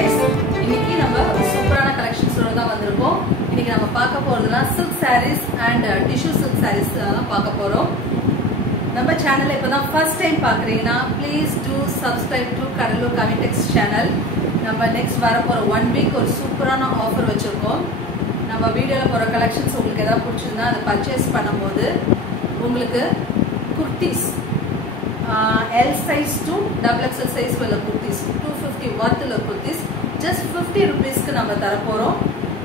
Next, இன்னைக்கு நம்ம சூப்பரான கலெக்ஷன்ஸோட தான் வந்திருக்கோம். இன்னைக்கு நம்ம பார்க்க போறதுனா silk sarees and tissue silk sarees தான் பார்க்க போறோம். நம்ம சேனலை இப்பதான் ஃபர்ஸ்ட் டைம் பார்க்கறீங்கன்னா please do subscribe to Kadalur Kavitex channel. நம்ம நெக்ஸ்ட் வர போற 1 வீக் ஒரு சூப்பரான ஆஃபர் வச்சிருக்கோம். நம்ம வீடியோல போற கலெக்ஷன்ஸ் உங்களுக்கு ஏதாவது பிடிச்சிருந்தா அதை பர்ச்சேஸ் பண்ணும்போது உங்களுக்கு kurtis L size to XXL size உள்ள குர்தீஸ் 250 worth உள்ள குர்தீஸ் just 50 rupeesக்கு நம்ம தர போறோம்.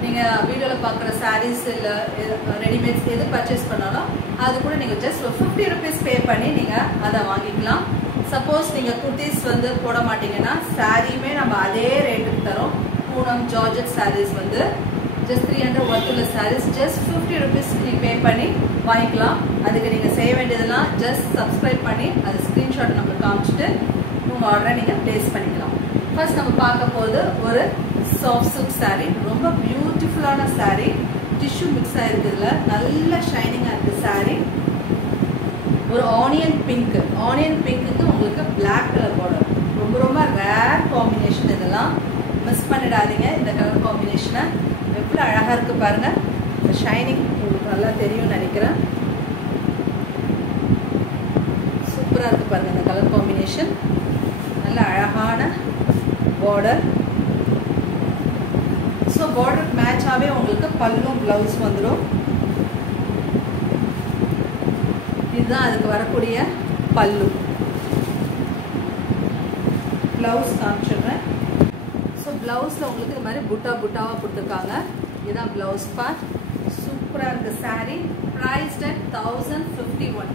நீங்க வீடியோல பார்க்குற sarees இல்ல ரெடிமேட்ஸ் எது பர்ச்சேஸ் பண்ணாலும் அது கூட நீங்க just 50 rupees பே பண்ணி நீங்க அத வாங்கிக்கலாம். சப்போஸ் நீங்க குர்தீஸ் வந்து போட மாட்டீங்கன்னா சாரியுமே நம்ம அதே ரேட்டுக்கு தரோம். பூனம் ஜார்ஜெட் sarees வந்து just 300 worth உள்ள sarees just 50 rupees நீங்க பே பண்ணி வாங்கிக்கலாம். அதுக்கு நீங்க செய்ய வேண்டியதெல்லாம் just subscribe பண்ணி அது ஸ்கிரீன்ஷாட் நமக்கு காமிச்சிட்டு உங்க ஆர்டரை நீங்க பிளேஸ் பண்ணிக்கலாம். ஃபர்ஸ்ட் நம்ம பார்க்க போது ஒரு சாஃப்ட் சில்க் saree, ரொம்ப பியூட்டிஃபுல்லான saree, டிஷ்யூ மிக்ஸ் ஆயிருக்குதுல, நல்ல ஷைனிங்கா இருக்கு saree. ஒரு ஆனியன் பிங்க், ஆனியன் பிங்க்குக்கு உங்களுக்கு பிளாக் கலர் பார்டர், ரொம்ப ரொம்ப ரேர் காம்பினேஷன். இதெல்லாம் மிஸ் பண்ணிடாதீங்க. இந்த கலர் காம்பினேஷனை எவ்வளோ அழகா இருக்கு பாருங்க. இந்த ஷைனிங் உங்களுக்கு நல்லா தெரியும் நினைக்கிறேன். சூப்பரா இருக்கு பாருங்க இந்த கலர் காம்பினேஷன். நல்ல அழகான பார்டர். ஸோ பார்டருக்கு மேட்சாகவே உங்களுக்கு பல்லும் பிளவுஸ் வந்துடும். இதுதான் அதுக்கு வரக்கூடிய பல்லு. பிளவுஸ் காமிச்சிடுறேன். ஸோ பிளவுஸில் உங்களுக்கு இது மாதிரி புட்டா புட்டாவாக கொடுத்துருக்காங்க. இதுதான் பிளவுஸ் பார்ட். சூப்பராக இருக்கு saree. priced at 1051.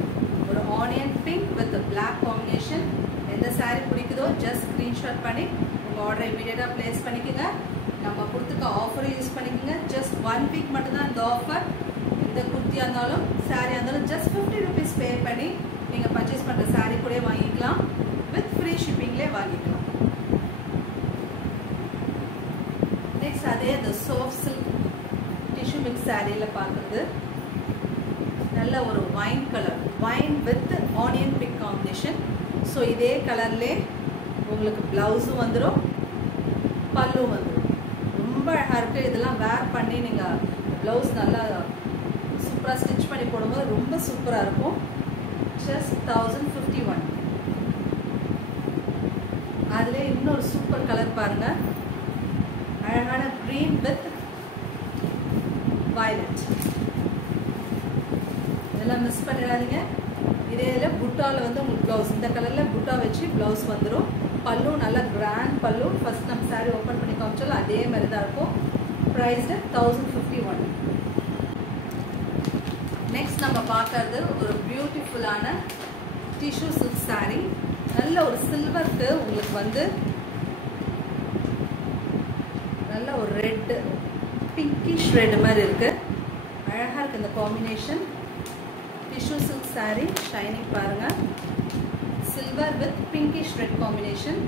ஒரு onion pink with black combination. எந்த saree பிடிக்குதோ ஜஸ்ட் ஸ்க்ரீன்ஷாட் பண்ணி உங்கள் ஆர்டரை இமீடியட்டாக பிளேஸ் பண்ணிக்கோங்க. நம்ம கொடுத்துருக்க ஆஃபரும் யூஸ் பண்ணிக்கோங்க. ஜஸ்ட் 1 வீக் மட்டும்தான் இந்த ஆஃபர். இந்த குர்த்தியாக இருந்தாலும் சாரியாக இருந்தாலும் ஜஸ்ட் 50 rupees பே பண்ணி நீங்கள் பர்ச்சேஸ் பண்ணுற saree கூட வாங்கிக்கலாம். வித் ஃப்ரீ ஷிப்பிங்லேயே வாங்கிக்கலாம். நெக்ஸ்ட் அதே இந்த சாஃப்ட் சில்க் டிஷ்யூ மிக்ஸ் சாரியில் பார்க்குறது நல்ல ஒரு wine colour, wine with onion pink combination. So இதே கலர்லே உங்களுக்கு ப்ளவுஸும் வந்துடும், பல்லும் வந்துடும். ரொம்ப அழகாக இருக்குது. இதெல்லாம் வேர் பண்ணி நீங்கள் ப்ளவுஸ் நல்லா சூப்பராக ஸ்டிச் பண்ணி போடும்போது ரொம்ப சூப்பராக இருக்கும். ஜஸ்ட் 1051. அதிலே இன்னொரு சூப்பர் கலர் பாருங்கள், அழகான க்ரீன் வித் வயலட். இதெல்லாம் மிஸ் பண்ணிடாதீங்க. இதே இதில் புட்டாவில் வந்து உங்களுக்கு ப்ளவுஸ் இந்த கலரில் புட்டா வச்சு ப்ளவுஸ் வந்துடும். பல்லு நல்லா கிராண்ட் பல்லு. ஃபர்ஸ்ட் நம்ம சாரீ ஓப்பன் பண்ணி காமிச்சாலும் அதே மாதிரி தான் இருக்கும். ப்ரைஸு 1051. நெக்ஸ்ட் நம்ம பார்க்கறது ஒரு பியூட்டிஃபுல்லான டிஷ்யூ சில்க் saree. நல்ல ஒரு சில்வருக்கு உங்களுக்கு வந்து நல்ல ஒரு ரெட், பிங்கிஷ் ரெட் மாதிரி இருக்கு. அழகாக இருக்கு இந்த combination. Tissue silk saree, shining பாருங்க. Silver with pinkish red combination.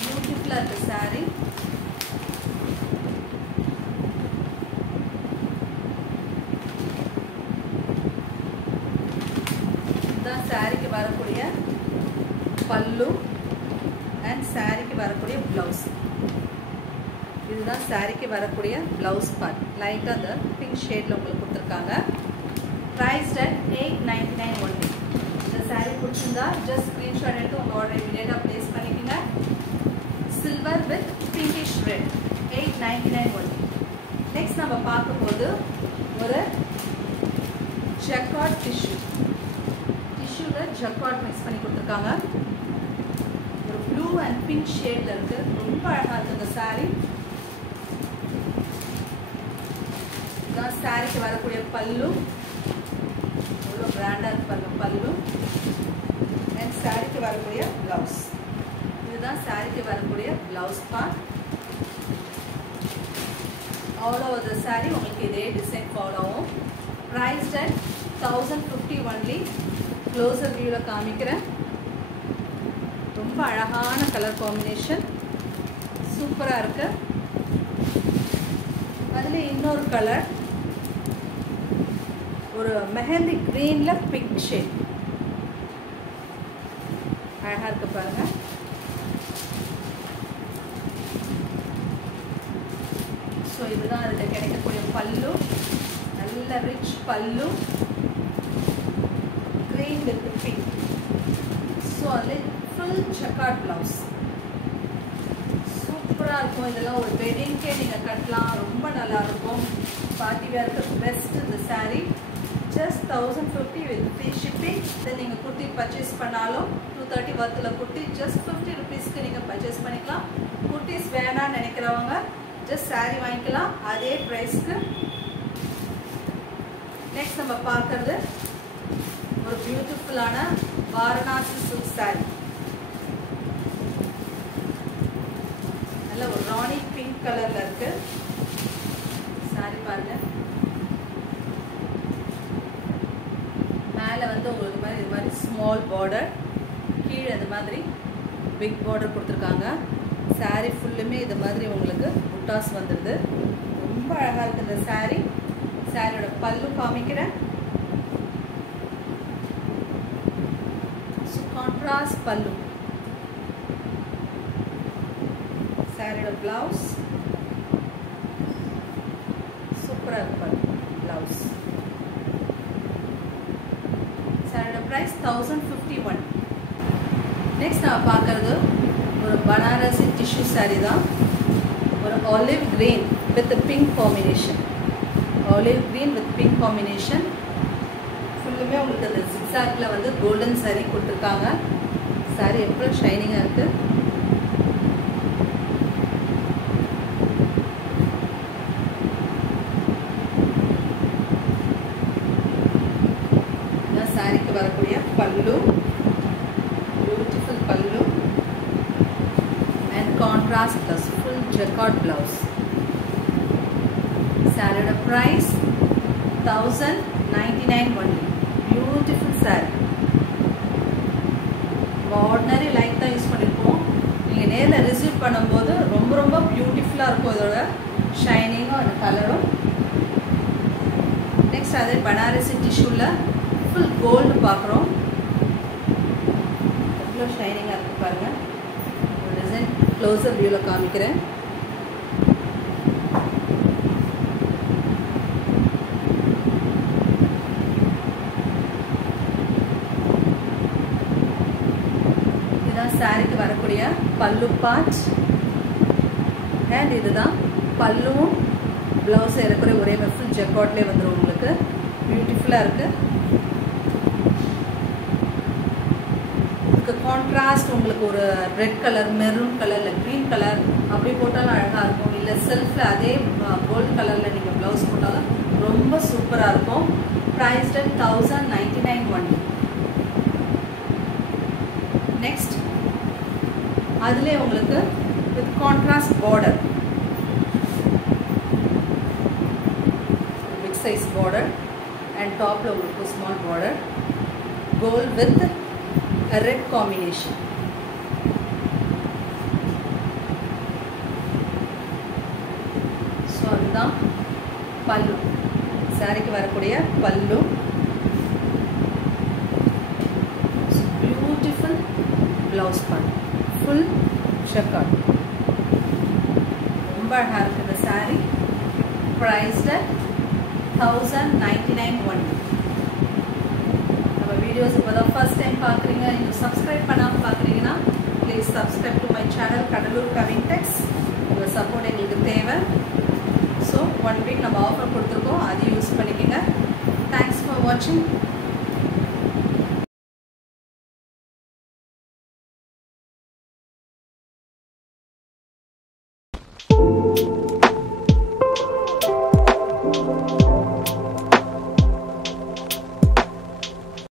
பியூட்டிஃபுல்லாக இருக்கு saree. இதுதான் சாரிக்கு வரக்கூடிய பல்லு அண்ட் சாரிக்கு வரக்கூடிய பிளவுஸ். இதுதான் சாரிக்கு வரக்கூடிய பிளவுஸ் பார்ட். லைட்டாக அந்த பிங்க் ஷேடில் உங்களுக்கு கொடுத்துருக்காங்க. Prized at 899 only. இந்த சாரீ பிடிச்சிருந்தா ஜஸ்ட் ஸ்க்ரீன்ஷாட் எடுத்து உங்கள் ஆர்டர் இமீடியட்டாக ப்ளேஸ் பண்ணிக்கோங்க. Silver with pinkish red 899 only. Next நம்ம பார்க்கும்போது ஒரு ஜக்கார்ட் டிஷ்யூ, டிஷ்யூவில் ஜக்கார்ட் மிக்ஸ் பண்ணி கொடுத்துருக்காங்க. ஒரு ப்ளூ அண்ட் பிங்க் ஷேடில் இருக்குது. ரொம்ப அழகாக இருக்குது இந்த சாரீ. இதுதான் சாரிக்கு வரக்கூடிய பல்லு. எவ்வளோ பிராண்டாக இருக்கு பாருங்க பல்லு. அண்ட் சாரிக்கு வரக்கூடிய பிளவுஸ். இதுதான் சாரிக்கு வரக்கூடிய blouse part. All over the sari உங்களுக்கு இதே டிசைன் ஃபாலோ ஆகும். Prized at 1050 only. க்ளோசர் வியூவில் காமிக்கிறேன். ரொம்ப அழகான கலர் காம்பினேஷன், சூப்பராக இருக்கு. அதில் இன்னொரு கலர் ஒரு மெஹந்தி கிரீனில் பிங்க் ஷேட். அழகாக இருக்கு பாருங்க. இதுதான் அதில் கிடைக்கக்கூடிய பல்லு. நல்ல ரிச் பல்லு, green with pink. ஸோ அதில் ஃபுல் செக்கார்ட் ப்ளவுஸ். சூப்பராக இருக்கும். இதெல்லாம் ஒரு வெட்டிங்க்கே நீங்கள் கட்டலாம், ரொம்ப நல்லாயிருக்கும். பார்ட்டி வேருக்கு பெஸ்ட் இந்த sari. Just 1050 with free shipping. இதை நீங்கள் குர்த்தி பர்ச்சேஸ் பண்ணாலும் 230 வர்த்தில் குர்த்தி ஜஸ்ட் 50 ருபீஸ்க்கு நீங்கள் பர்ச்சேஸ் பண்ணிக்கலாம். குர்த்திஸ் வேணான்னு நினைக்கிறவங்க ஜஸ்ட் சாரீ வாங்கிக்கலாம் அதே ப்ரைஸ்க்கு. நெக்ஸ்ட் நம்ம பார்க்கறது ஒரு பியூட்டிஃபுல்லான வாரணாசி சில்க் சாரீ. நல்ல ஒரு ராணி பிங்க் கலர்ல இருக்கு சாரீ. பாருங்க, மேலே வந்து உங்களுக்கு இது மாதிரி ஸ்மால் பார்டர், கீழே இது மாதிரி பிக் பார்டர் கொடுத்துருக்காங்க. சாரீ ஃபுல்லுமே இது மாதிரி உங்களுக்கு புட்டாஸ் வந்துடுது. ரொம்ப அழகாக இருக்குது இந்த சாரீ. சாரியோட பல்லு காமிக்கிறேன். கான்ட்ராஸ்ட் பல்லு. சாரியோட பிளவுஸ் சூப்பராக இருக்கு. பிளவுஸ் சாரியோட ப்ரைஸ் 1051. நெக்ஸ்ட் நான் பார்க்கறது ஒரு பனாரசி டிஷ்யூ சாரீ தான். ஒரு olive green with pink combination. Olive green with pink combination. ஃபுல்லுமே உங்களுக்கு அந்த ஜிக்ஸாக்ல வந்து கோல்டன் சாரீ கொடுத்துருக்காங்க. சாரீ எவ்வளோ ஷைனிங்காக இருக்கு. இதுதான் சாரீக்கு வரக்கூடிய pallu. Beautiful pallu and contrast plus full jacquard blouse. சாரியோட price 1099 only. Beautiful saree. Ordinary light தான் யூஸ் பண்ணியிருக்கோம். நீங்கள் நேரில் ரிசீவ் பண்ணும்போது ரொம்ப ரொம்ப பியூட்டிஃபுல்லாக இருக்கும் இதோட ஷைனிங்கும் அந்த கலரும். நெக்ஸ்ட் அதே பனாரசி டிஷ்யூவில் ஃபுல் கோல்டு பார்க்குறோம். எவ்வளோ ஷைனிங்காக இருக்குது பாருங்கள். ஒரு டிசைன் க்ளோஸர் வியூவில் காமிக்கிறேன். சாரிக்கு வரக்கூடிய பல்லு பார்ட் அண்ட் இதுதான் பல்லுவும் பிளவுஸ் இருக்கிற ஒரே ஃபுல் ஜெக்கார்ட்லேயே வந்துடும். உங்களுக்கு பியூட்டிஃபுல்லாக இருக்கு. இதுக்கு கான்ட்ராஸ்ட் உங்களுக்கு ஒரு red colour, maroon colour, green colour அப்படி போட்டாலும் அழகாக இருக்கும். இல்லை செல்ஃபில் அதே கோல்டு கலரில் நீங்கள் ப்ளவுஸ் போட்டாலும் ரொம்ப சூப்பராக இருக்கும். Prized 1099 only. நெக்ஸ்ட் அதிலே உங்களுக்கு with contrast border, big size border and டாப்பில் உங்களுக்கு small border, gold with red combination. So அதுதான் பல்லு. சாரிக்கு வரக்கூடிய pallu. Beautiful blouse part, full jacquard. ரொம்ப அழகாக இருக்குது இந்த சாரீ. Priced 1099 only. நம்ம வீடியோஸ் இப்போ தான் ஃபர்ஸ்ட் டைம் பார்க்குறீங்க, நீங்கள் சப்ஸ்கிரைப் பண்ணாமல் பார்க்குறீங்கன்னா please subscribe to my channel Kadalur Kavitex. உங்கள் சப்போர்ட் எங்களுக்கு தேவை. ஸோ 1 வீக் நம்ம ஆஃபர் கொடுத்துருக்கோம், அதையும் யூஸ் பண்ணிக்கோங்க. தேங்க்ஸ் ஃபார் வாட்சிங்.